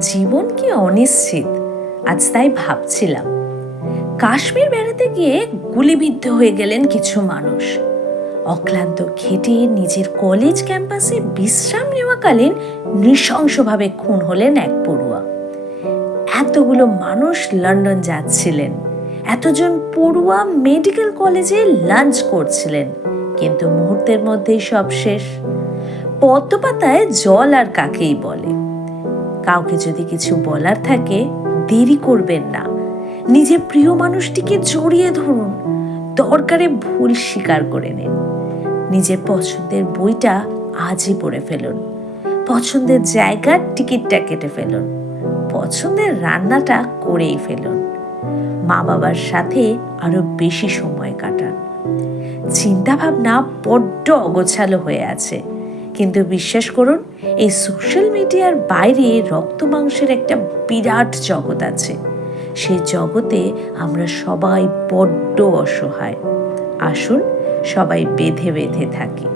জীবন কি অনিশ্চিত, আজ তাই ভাবছিলাম। কাশ্মীর বেড়াতে গিয়ে গুলিবিদ্ধ হয়ে গেলেন কিছু মানুষ। অক্লান্ত খেটে নিজের কলেজ ক্যাম্পাসে বিশ্রাম নেওয়াকালীন নৃশংসভাবে খুন হলেন এক পড়ুয়া। এতগুলো মানুষ লন্ডন যাচ্ছিলেন, এতজন পড়ুয়া মেডিকেল কলেজে লাঞ্চ করছিলেন, কিন্তু মুহূর্তের মধ্যেই সব শেষ। পদ্মপাতায় জল আর কাকেই বলে। কাউকে যদি কিছু বলার থাকে, দেরি করবেন না, নিজের প্রিয় মানুষটিকে জড়িয়ে ধরুন, দরকারে ভুল স্বীকার করে নিন। নিজের পছন্দের বইটা আজই পড়ে ফেলুন, পছন্দের জায়গার টিকিটটা কেটে ফেলুন, পছন্দের রান্নাটা করেই ফেলুন, মা বাবার সাথে আরো বেশি সময় কাটান। চিন্তা ভাবনা বড্ড অগোছালো হয়ে আছে, কিন্তু বিশ্বাস করুন, এই সোশ্যাল মিডিয়ার বাইরে রক্ত মাংসের একটা বিরাট জগৎ আছে। সেই জগতে আমরা সবাই বড্ড অসহায়। আসুন সবাই বেঁধে বেঁধে থাকি।